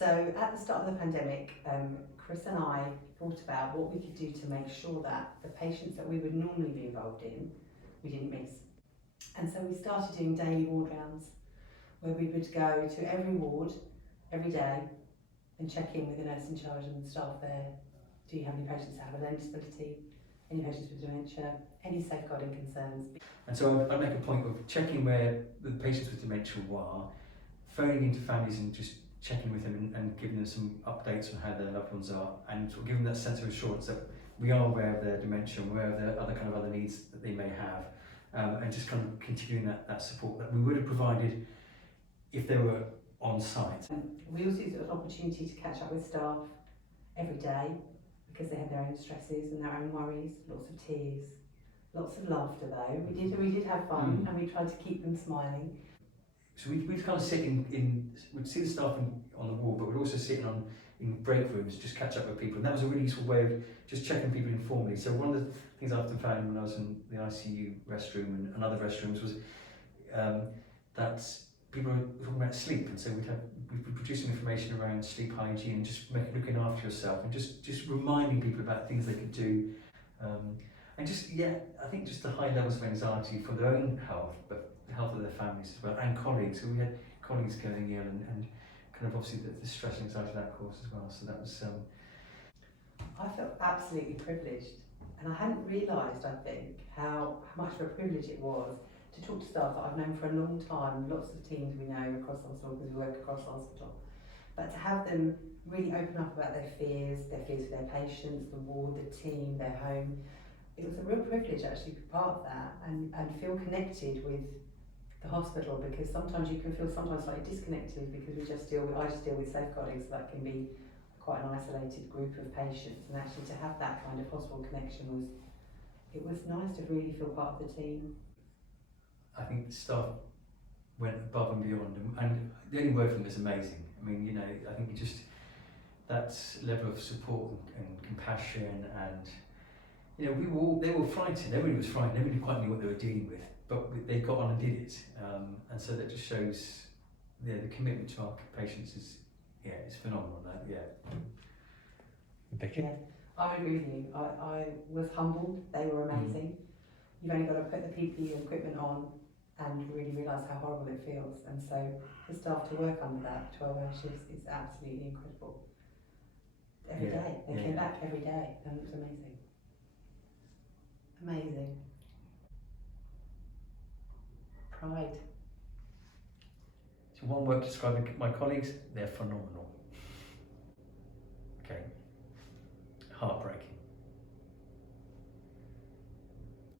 So at the start of the pandemic, Chris and I thought about what we could do to make sure that the patients that we would normally be involved in, we didn't miss. And so we started doing daily ward rounds, where we would go to every ward every day and check in with the nurse in charge and the staff there. Do you have any patients that have a learning disability? Any patients with dementia? Any safeguarding concerns? And so I make a point of checking where the patients with dementia are, phoning into families and just checking with them and giving them some updates on how their loved ones are, and sort of giving them that sense of assurance that we are aware of their dementia and aware of their other needs that they may have, and just kind of continuing that support that we would have provided if they were on site. We also use it as an opportunity to catch up with staff every day because they had their own stresses and their own worries, lots of tears, lots of laughter though. We did have fun and we tried to keep them smiling. So we'd kind of sit we'd see the staff on the wall, but we'd also sit in break rooms, just catch up with people, and that was a really useful way of just checking people informally. So one of the things I often found when I was in the ICU restroom and other restrooms was that people were talking about sleep, and so we'd be producing information around sleep hygiene and just looking after yourself and just reminding people about things they could do, and I think just the high levels of anxiety for their own health, but the health of their families as well, and colleagues. So we had colleagues going ill and kind of obviously the stress and anxiety of that course as well. So that was. I felt absolutely privileged, and I hadn't realised, I think, how much of a privilege it was to talk to staff that I've known for a long time, lots of teams we know across the hospital because we work across the hospital, but to have them really open up about their fears for their patients, the ward, the team, their home. It was a real privilege actually to be part of that and feel connected with the hospital, because sometimes you can feel slightly disconnected because I just deal with safeguarding, so that can be quite an isolated group of patients, and actually to have that kind of hospital connection was nice to really feel part of the team. I think the staff went above and beyond, and the only word from them is amazing. I mean, I think that level of support and compassion, and they were frightened. Everybody was frightened. Everybody quite knew what they were dealing with, but they got on and did it. And so that just shows the commitment to our patients is phenomenal. Vicky? Yeah, I agree with you. I was humbled. They were amazing. You've only got to put the PPE and equipment on and really realise how horrible it feels. And so for staff to work under that 12-hour shifts is absolutely incredible. Every day. They came back every day, and it was amazing. Amazing. Pride. So one word describing my colleagues, they're phenomenal.